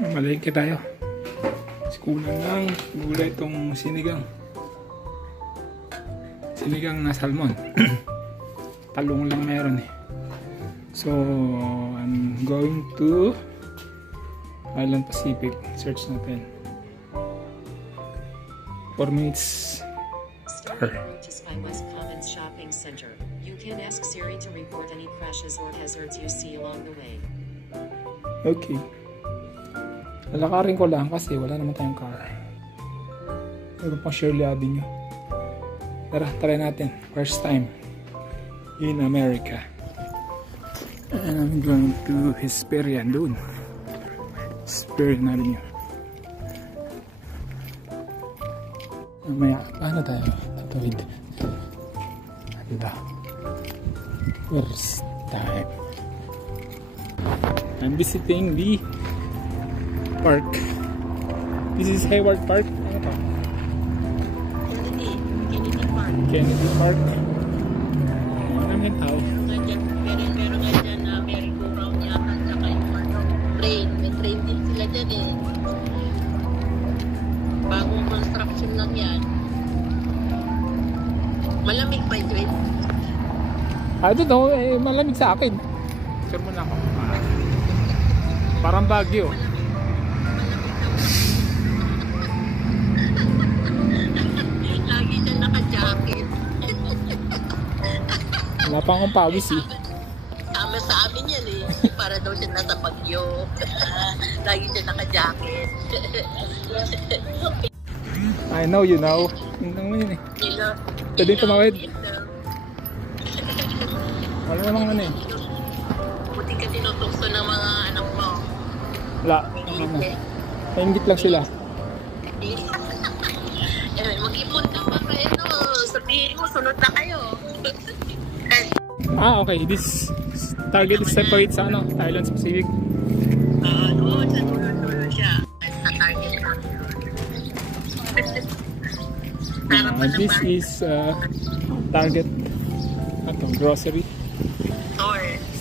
Malengke tayo. Kulang lang gulay itong sinigang. Sinigang na salmon. Talong lang meron eh. So, I'm going to Island Pacific. Search natin. 4 minutes. Car. West Commons Shopping Center. You can ask Siri to report any crashes or hazards you see along the way. Okay. Lalakarin ko lang kasi wala naman tayong car. Meron pang Shirley Avenue. Tara, try natin. First time in America. And I'm going to Hesperian doon. Hesperian Avenue. Mamaya, paano tayo? Tatawid. Diba? First time. I'm visiting the park. This is Hayward Park. Ano to? Kennedy Park. Kennedy Park. Maraming tao. Meron nga dyan na merry-go-round yata saka yung train. May train din sila dyan eh. Bagong construction lang yan. Malamig pa ito eh. I don't know, eh, malamig sa akin. Sure mo na ako. Parang Baguio. Lagi siya naka-jacket. Wala pa akong pawis eh. Tama sa amin yan eh. Para daw siya nasa Baguio. Lagi siya naka-jacket. I know you know. Yun lang yun eh. Pwede tumawid. Wala namang ano eh. Buti ka tinutukso ng mga anak mo. Wala. Nainggit lang sila. Mag-ipon ka pa kayo. Sabihin mo, sunod na kayo. Okay. This target is separate sa ano? Island Pacific. Doon sa dulo-dulo siya. Sa target lang. This is Target. Ito, grocery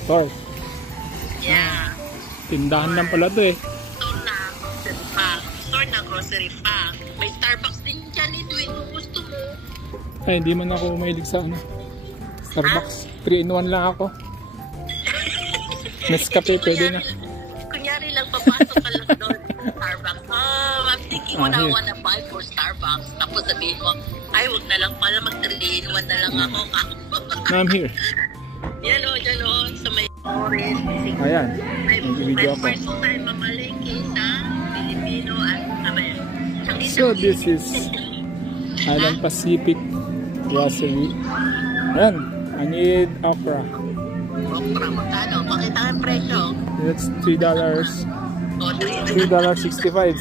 store. Yeah. Tindahan lang pala to eh. Store na grocery pa. May Starbucks din dyan ito eh. Kung gusto mo. Ay, hindi man ako mahilig sa ano. Starbucks. 3-in-1 lang ako. Nescafe pwede na. Kunyari lang, papasok ka lang doon. Starbucks. I'm thinking when I wanna buy for Starbucks. Tapos sabihin mo, ay, wag na lang pala, mag-3-in-1 na lang ako. Now I'm here. Yan o, sa may orange. Ayan. Nag-video ako. May first time mamalengke sa Pilipino at sabay. So this is Island Pacific grocery. Ayan. I need okra. Okra, magkano? Pakita ang presyo. That's $3. O, $3.65.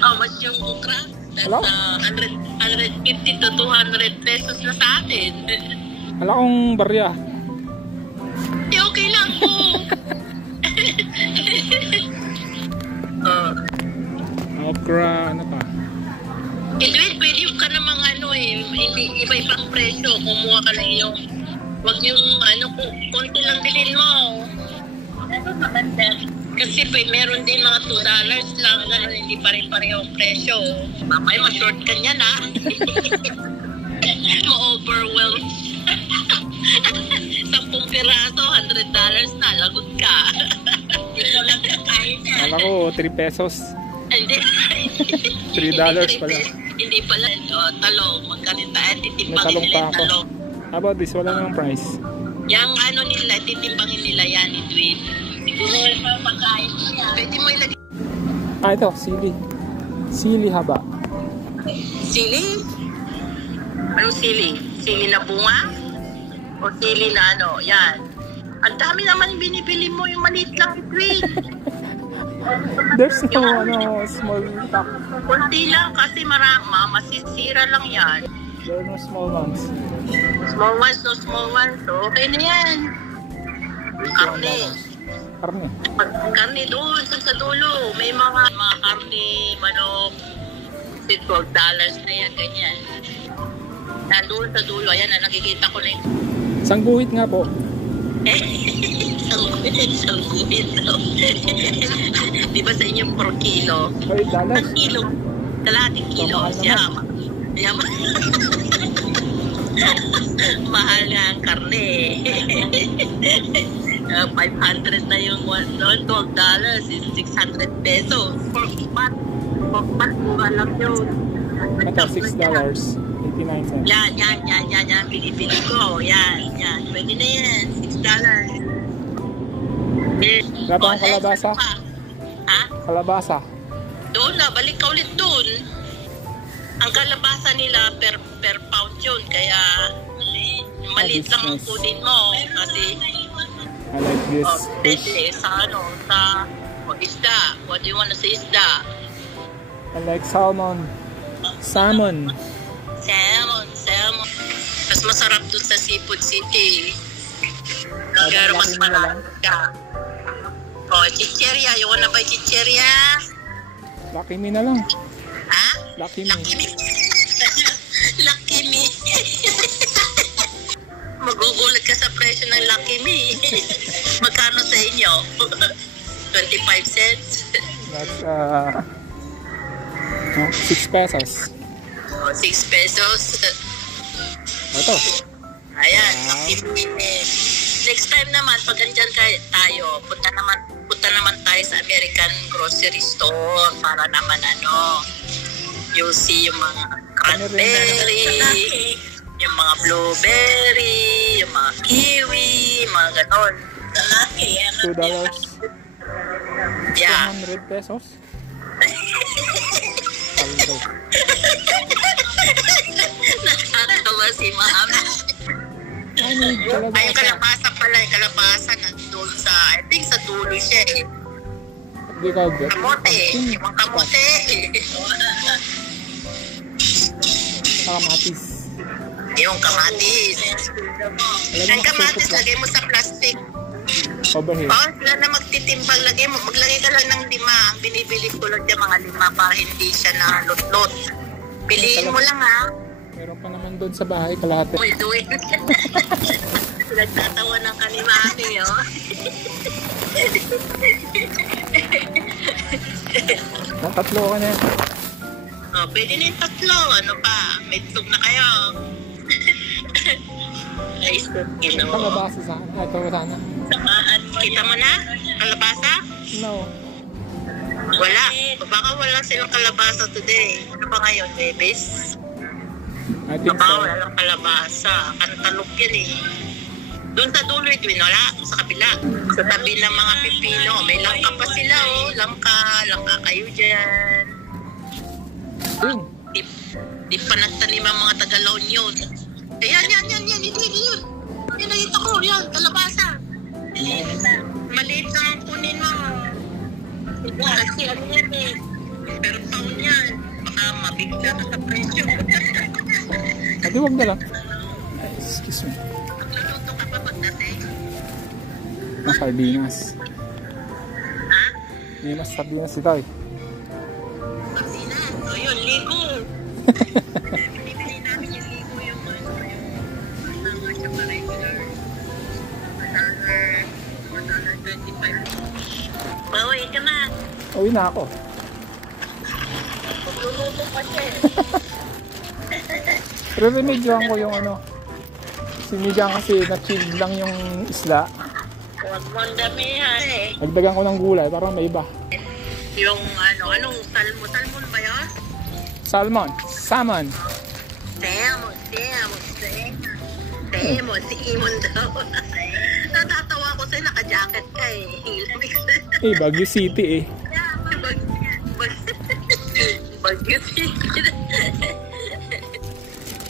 How much yung okra? That's 150 to 200 pesos na sa atin. Wala akong barya. Okay lang po. Okra, ano pa? Edwin, pwede ka namang ano eh, hindi iba-ibang presyo. Kumuha ka lang yung, wag yung ano, konti lang bilhin mo. Ano maganda? Kasi meron din mga $2 lang, gano'n, hindi pa rin pareho presyo. Mamaya ma-short ka niyan ha. Ma-overwhelm. 10 piraso, $100 na, lagot ka. Dito lang kakain na. Kala ko 3 pesos. Hindi. $3 pala. Hindi pala. Talong. Magkanita. Titimbangin May talong nila pa yung ako. talong. How about this? Wala namang price. Yung ano nila, titimbangin nila yan, Edwin. Siguro yung pagkain niya. Pwede mo ilagay. Ito. Sili. Sili haba. Sili? Anong sili? Sili na bunga? O sili na ano? Yan. Ang dami naman binibili mo yung maliit lang, Edwin. There's no small pack. Kunti lang kasi masisira lang yan. There are no small ones. Small ones. Okay na yan. Karne. Karne. Karne doon sa dulo. May mga karne, manok. $12 na yan, ganyan. Nandun sa dulo. Ayan na, nakikita ko na yung... Isang guhit nga po. Isang guhit. Di ba sa inyo per kilo? $8. Ang kilo. Kalahating kilo. Mahal Yeah. Mahal nga ang karne. 500 na yung $12 is 600 pesos. Pork pat mo alam yun. Ito, $6.89. Yan. Bili ko. Yan. Pwede na yan. $6. Wala pa ang kalabasa? Ha? Kalabasa. Doon na. Balik ka ulit doon. Ang kalabasa nila per pound yun. Kaya maliit lang ang kunin mo. Kasi I like this fish. pwede sa isda. What do you want to say isda? I like salmon. Salmon. Salmon. Mas masarap dun sa Seafood City. Madami Pero mas na marami lang. ka. Chicheria. You wanna buy chicheria? Lucky me na lang. Ha? Lucky me. Lucky me. Lucky me. Magugulat ka sa presyo ng Lucky me. Magkano sa inyo? 25 cents? That's 6 pesos. 6 pesos. Ito. Ayan, Lucky me. Next time naman, pag andyan tayo, punta naman tayo sa American grocery store para naman you'll see yung mga cranberry, yung mga blueberry, yung mga kiwi, mga ganon. $2. Yeah. 200 pesos. Paldo. Nakakatawa si Mami. I need Ay, yung kalabasa. kalabasa pala, yung kalabasa nandun sa, I think sa dulo siya eh. Hindi ka good. Kamote, yung mga kamote. Kamatis. Yung kamatis. Ang kamatis, lagay mo sa plastic. Over here. Sila na magtitimbang, maglagay ka lang ng 5. Ang binibili ko lang dyan mga 5 para hindi siya na lot-lot. Piliin mo lang ha. Meron pa naman doon sa bahay kalahati. Duin. Nagtatawa ng kanimami, oh. Ang tatlo ka na. Oh, pwede na yung 3. Ano pa? May itlog na kayo. Ay, Kalabasa sana. Ito sana. Kita mo na? Kalabasa? No. Wala. Baka wala silang kalabasa today. Ano ba ngayon, Bebes? I think Baka so. wala lang kalabasa. Kantalok yan eh. Doon sa dulo, Edwin, wala. Sa kabila. Sa tabi ng mga pipino. May langka pa sila, oh. Langka kayo dyan. Yun. Di pa nagtanim ang mga Tagalaon yun. Yan. Yun. Yan, nakita ko. Yan, kalabasa. Maliit lang ang kunin mo. Kasi ano yan eh. Pero taon yan. Baka mabigla ka sa presyo. Adi, wag na lang. Excuse me. Magluluto ka pa pagdating? Mas sardinas. Ha? May mas sardinas ito eh. Sardinas. O yun, ligo. Binibili namin yung ligo yung kasama siya pa regular. $1.25. Bawi ka na. Uwi na ako. Magluluto pa siya eh. Pero remedyohan ko yung sinidyan kasi na-chill lang yung isla. Huwag mong damihan eh. Nagdagan ko ng gulay para may iba. Yung anong salmon ba yun? Salmon. Salmon. Salmon, si Imon daw. Natatawa ko sa'yo, naka-jacket ka eh. Eh, Baguio City eh. Baguio City.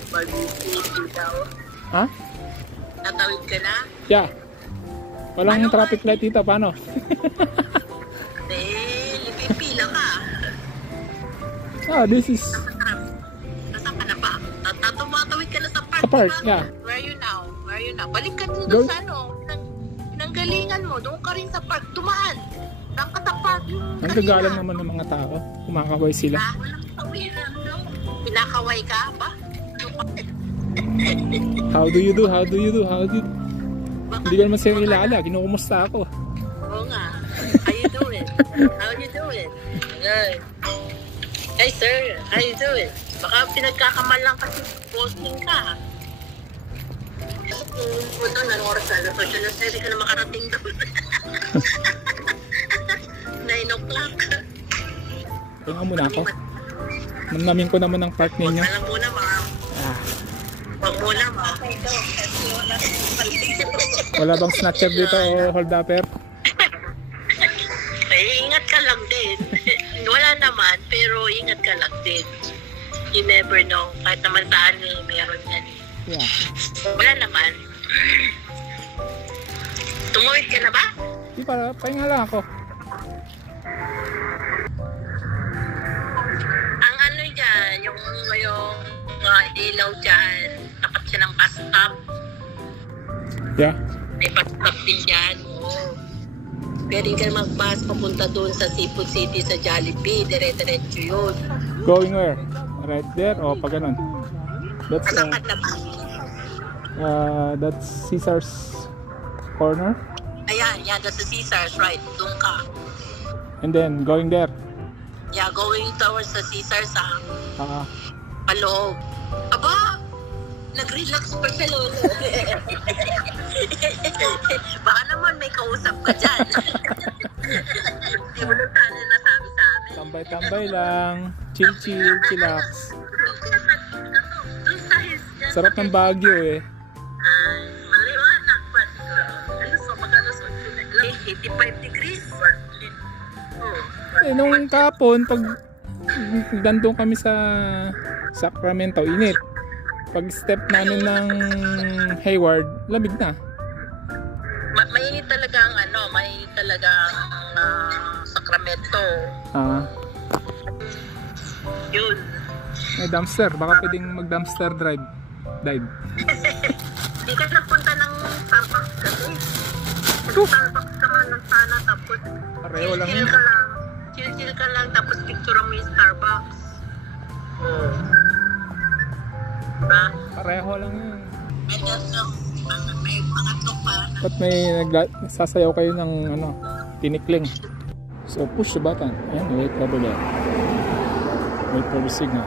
Baguio City daw. Ha? Natawid ka na? Yeah. Walang traffic light dito. Paano? Pipila ka. This is... Nasaan ka na ba? Tumatawid ka na sa park. Sa park, diba? yeah. Where are you now? Balik ka dun Go. sa pinanggalingan mo. Doon ka rin sa park. Dumaan. Saan ka sa park? Ang gagalang naman ng mga tao. Kumakaway sila. Walang tawiran. Pinakaway ka ba? How do you do? Hindi ko naman sa'yo ilala. Kinukumusta ako. Oo nga. Ayun How you doing? Good. Hey sir, how you doing? Baka pinagkakamalang kasi posting ka. Puto, anong oras na? Social na hindi ka na makarating doon. 9 o'clock. Tingnan muna ako. Namnamin ko naman ang part ninyo. Alam mo na mga... Wag mo na mga... Wala bang snatcher dito o hold upper? Eh, ingat ka lang din. Wala naman, pero ingat ka lang din. You never know. Kahit naman saan eh, meron yan. Yeah. Wala naman. Tumuwid ka na ba? Di pa, pahinga lang ako. Ang ano dyan, yung ilaw dyan, tapat siya ng bus stop. Yeah. May bus stop din dyan. Oh. Pwede ka mag-bus papunta doon sa Cebu City sa Jollibee. Dire-diretso yun. Going where? Right there o pag ganun? That's Kalakad na ba? That's Caesar's corner. Ayan, that's the Caesars, right? Doon ka. And then going there. Yeah, going towards the Caesars, paloob. Aba! Nag-relax pa siya, lolo. Baka naman may kausap ka dyan. Hindi mo lang sana nasabi sa amin. Tambay-tambay lang. Chill, chillax. Doon sa his dyan. Sarap ng Baguio eh. Maliwanag pa. Ano so, magkano so? 85 degrees. Eh, nung kapon, pag dandong kami sa Sacramento, init. Pag step namin ng Hayward, lamig na. Mainit talaga ang mainit talaga ang Sacramento. Yun. May dumpster, baka pwedeng mag-dumpster dive. Hindi ka nagpunta ng Starbucks kasi. Starbucks ka man lang sana tapos Pareho lang chill yun. ka lang. Chill ka lang tapos picture mo yung Starbucks. Diba? Pareho lang yun. May mga tupa. Ba't may nagsasayaw kayo ng tinikling? So push the button and wait over there. Wait for the signal.